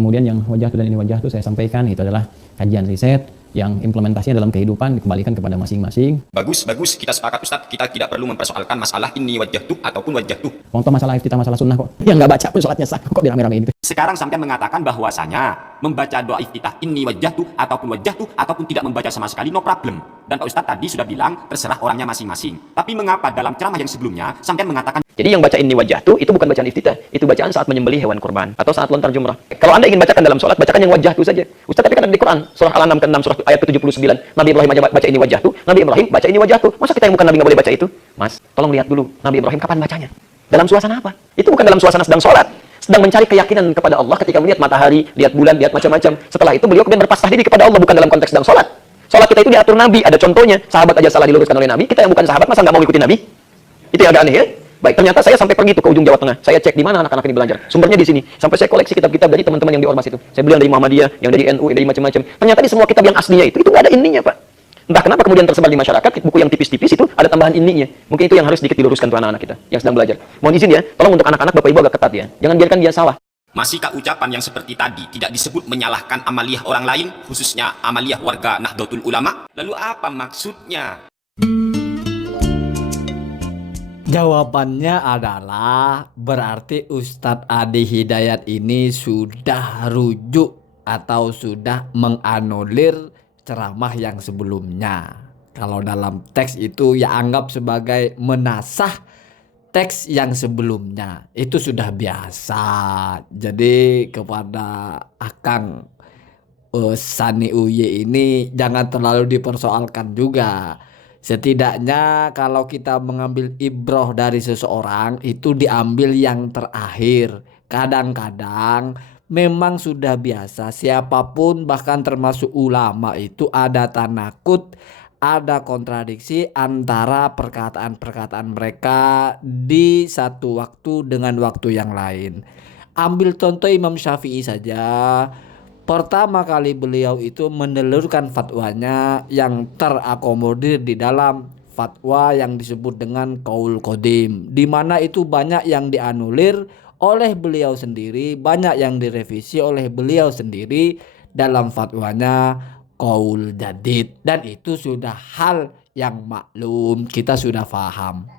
Kemudian yang wajah dan ini wajah saya sampaikan itu adalah kajian riset yang implementasinya dalam kehidupan dikembalikan kepada masing-masing. Bagus, bagus. Kita sepakat Ustadz, kita tidak perlu mempersoalkan masalah ini wajah tuh ataupun wajah tuh. Contoh masalah iftitah, masalah sunnah kok. Yang nggak baca pun sholatnya sah. Kok dirame-ramein gitu. Sekarang sampai mengatakan bahwasanya membaca doa iftitah ini wajah tuh ataupun tidak membaca sama sekali no problem. Dan Pak Ustadz tadi sudah bilang terserah orangnya masing-masing. Tapi mengapa dalam ceramah yang sebelumnya sampai mengatakan jadi yang baca ini wajah tuh itu bukan bacaan iftitah, itu bacaan saat menyembelih hewan kurban atau saat lontar jumrah. Kalau Anda ingin bacakan dalam sholat, bacakan yang wajah tuh saja. Ustaz, tapi kan ada di Quran, surah Al-An'am ke-6, surah ayat ke-79. Nabi Ibrahim aja baca ini wajah tuh, Nabi Ibrahim baca ini wajah tuh. Masa kita yang bukan Nabi nggak boleh baca itu? Mas, tolong lihat dulu, Nabi Ibrahim kapan bacanya? Dalam suasana apa? Itu bukan dalam suasana sedang sholat. Sedang mencari keyakinan kepada Allah ketika melihat matahari, lihat bulan, lihat macam-macam. Setelah itu beliau kemudian berpasrah diri kepada Allah, bukan dalam konteks sedang sholat. Sholat kita itu diatur Nabi, ada contohnya. Sahabat aja salah diluruskan oleh Nabi, kita yang bukan sahabat masa nggak mau ikuti Nabi? Itu yang agak aneh ya. Baik, ternyata saya sampai pergi tuh ke ujung Jawa Tengah. Saya cek di mana anak-anak ini belajar. Sumbernya di sini. Sampai saya koleksi kitab-kitab dari teman-teman yang di Ormas itu. Saya beli yang dari Muhammadiyah, yang dari NU, yang dari macam-macam. Ternyata di semua kitab yang aslinya itu nggak ada ininya, Pak. Entah kenapa kemudian tersebar di masyarakat buku yang tipis-tipis itu ada tambahan ininya. Mungkin itu yang harus sedikit diluruskan untuk anak-anak kita yang sedang belajar. Mohon izin ya, tolong untuk anak-anak Bapak Ibu agak ketat ya. Jangan biarkan dia salah. masihkah ucapan yang seperti tadi tidak disebut menyalahkan amaliyah orang lain, khususnya amaliyah warga Nahdlatul Ulama? Lalu apa maksudnya? Jawabannya adalah berarti Ustadz Adi Hidayat ini sudah rujuk atau sudah menganulir ceramah yang sebelumnya. Kalau dalam teks itu ya anggap sebagai menasah teks yang sebelumnya. Itu sudah biasa. Jadi kepada Akang Sani Uye ini jangan terlalu dipersoalkan juga. Setidaknya kalau kita mengambil ibrah dari seseorang itu diambil yang terakhir. Kadang-kadang memang sudah biasa siapapun bahkan termasuk ulama itu ada tanakut, ada kontradiksi antara perkataan-perkataan mereka di satu waktu dengan waktu yang lain. Ambil contoh Imam Syafi'i saja. Pertama kali beliau itu menelurkan fatwanya yang terakomodir di dalam fatwa yang disebut dengan Qaul Qadim, di mana itu banyak yang dianulir oleh beliau sendiri, banyak yang direvisi oleh beliau sendiri dalam fatwanya Qaul Jadid, dan itu sudah hal yang maklum, kita sudah paham.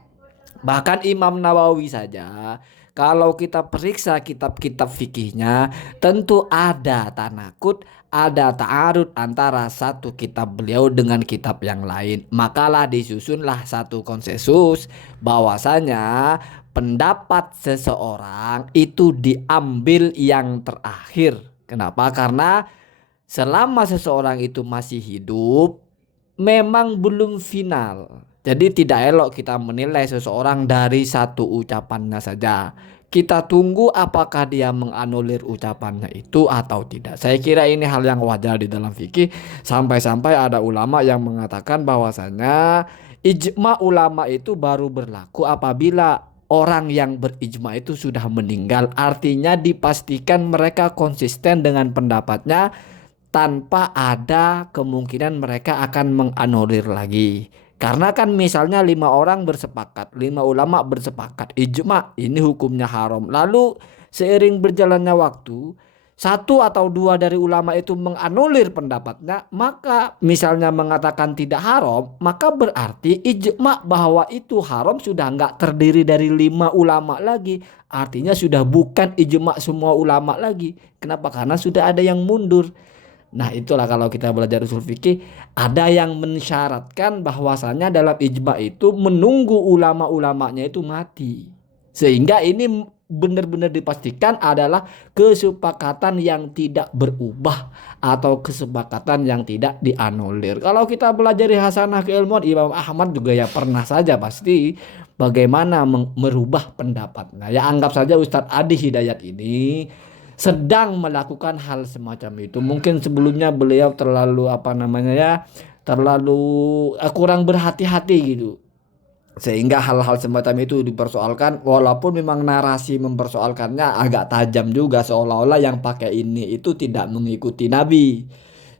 Bahkan Imam Nawawi saja kalau kita periksa kitab-kitab fikihnya, tentu ada tanakut, ada ta'arud antara satu kitab beliau dengan kitab yang lain. Makalah disusunlah satu konsensus bahwasanya pendapat seseorang itu diambil yang terakhir. Kenapa? Karena selama seseorang itu masih hidup, memang belum final. Jadi tidak elok kita menilai seseorang dari satu ucapannya saja. Kita tunggu apakah dia menganulir ucapannya itu atau tidak. Saya kira ini hal yang wajar di dalam fikih. Sampai-sampai ada ulama yang mengatakan bahwasanya ijma ulama itu baru berlaku apabila orang yang berijma itu sudah meninggal. Artinya dipastikan mereka konsisten dengan pendapatnya tanpa ada kemungkinan mereka akan menganulir lagi. Karena kan misalnya 5 orang bersepakat, 5 ulama bersepakat, ijma ini hukumnya haram. Lalu seiring berjalannya waktu, 1 atau 2 dari ulama itu menganulir pendapatnya, maka misalnya mengatakan tidak haram, maka berarti ijma bahwa itu haram sudah nggak terdiri dari 5 ulama lagi. Artinya sudah bukan ijma semua ulama lagi. Kenapa? Karena sudah ada yang mundur. Nah itulah kalau kita belajar usul fikih, ada yang mensyaratkan bahwasanya dalam ijma itu menunggu ulama-ulamanya itu mati. Sehingga ini benar-benar dipastikan adalah kesepakatan yang tidak berubah atau kesepakatan yang tidak dianulir. Kalau kita belajar hasanah keilmuan Imam Ahmad juga ya pernah saja pasti bagaimana merubah pendapatnya. Ya anggap saja Ustadz Adi Hidayat ini sedang melakukan hal semacam itu. Mungkin sebelumnya beliau terlalu terlalu kurang berhati-hati gitu. Sehingga hal-hal semacam itu dipersoalkan, walaupun memang narasi mempersoalkannya agak tajam juga, seolah-olah yang pakai ini itu tidak mengikuti Nabi.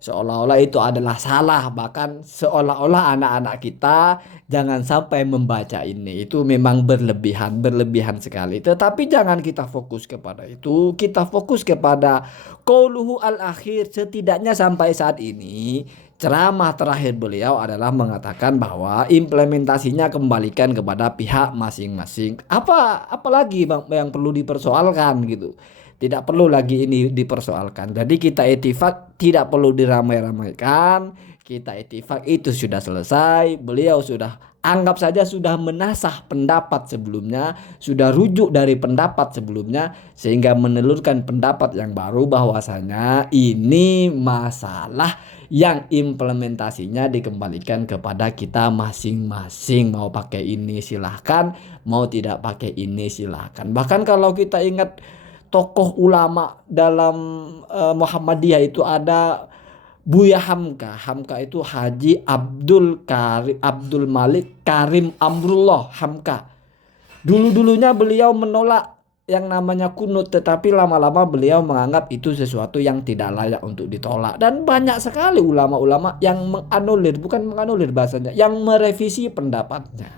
seolah-olah itu adalah salah, bahkan seolah-olah anak-anak kita jangan sampai membaca ini. Itu memang berlebihan sekali. Tetapi jangan kita fokus kepada itu, kita fokus kepada qauluhu al-akhir. Setidaknya sampai saat ini ceramah terakhir beliau adalah mengatakan bahwa implementasinya kembalikan kepada pihak masing-masing. Apalagi yang perlu dipersoalkan gitu. Tidak perlu lagi ini dipersoalkan. Jadi kita etifak tidak perlu diramai-ramaikan. Kita etifak itu sudah selesai. Beliau sudah anggap saja sudah menasah pendapat sebelumnya, sudah rujuk dari pendapat sebelumnya, sehingga menelurkan pendapat yang baru bahwasanya ini masalah yang implementasinya dikembalikan kepada kita masing-masing. Mau pakai ini silahkan, mau tidak pakai ini silahkan. Bahkan kalau kita ingat tokoh ulama dalam Muhammadiyah itu ada Buya Hamka. Hamka itu Haji Abdul Malik Karim Amrullah Hamka. Dulu-dulunya beliau menolak yang namanya kunut, tetapi lama-lama beliau menganggap itu sesuatu yang tidak layak untuk ditolak. Dan banyak sekali ulama-ulama yang bukan menganulir bahasanya, yang merevisi pendapatnya.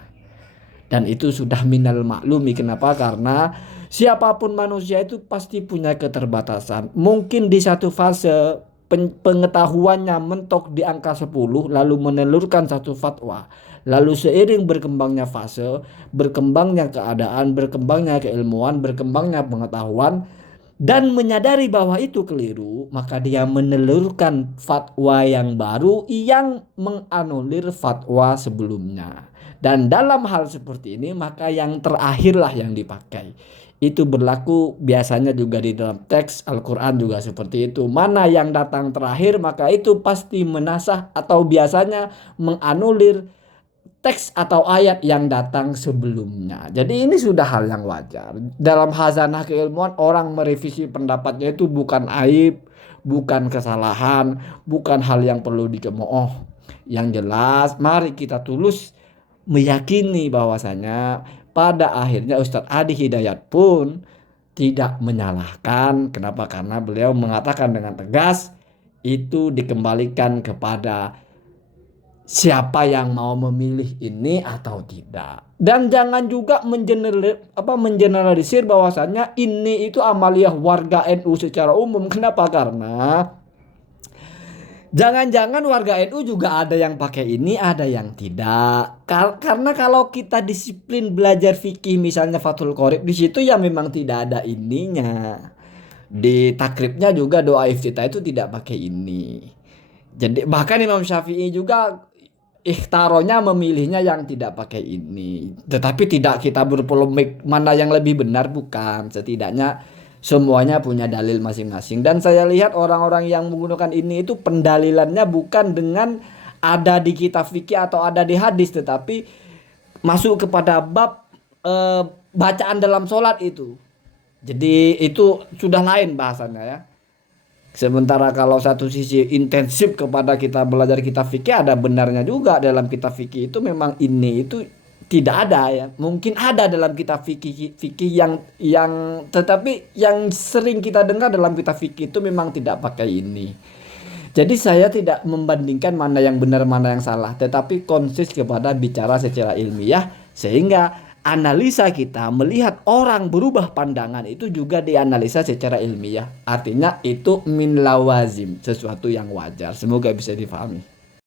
Dan itu sudah minal maklumi. Kenapa? Karena siapapun manusia itu pasti punya keterbatasan. Mungkin di satu fase pengetahuannya mentok di angka 10, lalu menelurkan satu fatwa. Lalu seiring berkembangnya fase, berkembangnya keadaan, berkembangnya keilmuan, berkembangnya pengetahuan, dan menyadari bahwa itu keliru, maka dia menelurkan fatwa yang baru yang menganulir fatwa sebelumnya. Dan dalam hal seperti ini, maka yang terakhirlah yang dipakai. Itu berlaku biasanya juga di dalam teks Al-Quran juga seperti itu. Mana yang datang terakhir, maka itu pasti menasah atau biasanya menganulir teks atau ayat yang datang sebelumnya. Jadi ini sudah hal yang wajar. Dalam khazanah keilmuan, orang merevisi pendapatnya itu bukan aib, bukan kesalahan, bukan hal yang perlu dicemooh. Yang jelas, mari kita tulus meyakini bahwasanya pada akhirnya Ustadz Adi Hidayat pun tidak menyalahkan. Kenapa? Karena beliau mengatakan dengan tegas itu dikembalikan kepada siapa yang mau memilih ini atau tidak. Dan jangan juga mengeneralisir bahwasanya ini itu amaliyah warga NU secara umum. Kenapa? Karena jangan-jangan warga NU juga ada yang pakai ini, ada yang tidak. Karena kalau kita disiplin belajar fikih, misalnya Fathul Qorib, di situ ya memang tidak ada ininya. Di takribnya juga doa iftitah itu tidak pakai ini. Jadi bahkan Imam Syafi'i juga ikhtaronya memilihnya yang tidak pakai ini. Tetapi tidak kita berpolemik mana yang lebih benar, bukan. Setidaknya semuanya punya dalil masing-masing. Dan saya lihat orang-orang yang menggunakan ini itu pendalilannya bukan dengan ada di kitab fikih atau ada di hadis, tetapi masuk kepada bab bacaan dalam sholat itu. Jadi itu sudah lain bahasannya ya. Sementara kalau satu sisi intensif kepada kita belajar kitab fikih, ada benarnya juga dalam kitab fikih itu memang ini itu tidak ada ya. Mungkin ada dalam kitab fikih yang tetapi yang sering kita dengar dalam kitab fikih itu memang tidak pakai ini. Jadi saya tidak membandingkan mana yang benar mana yang salah, tetapi konsis kepada bicara secara ilmiah, sehingga analisa kita melihat orang berubah pandangan itu juga dianalisa secara ilmiah. Artinya itu min lawazim, sesuatu yang wajar. Semoga bisa difahami.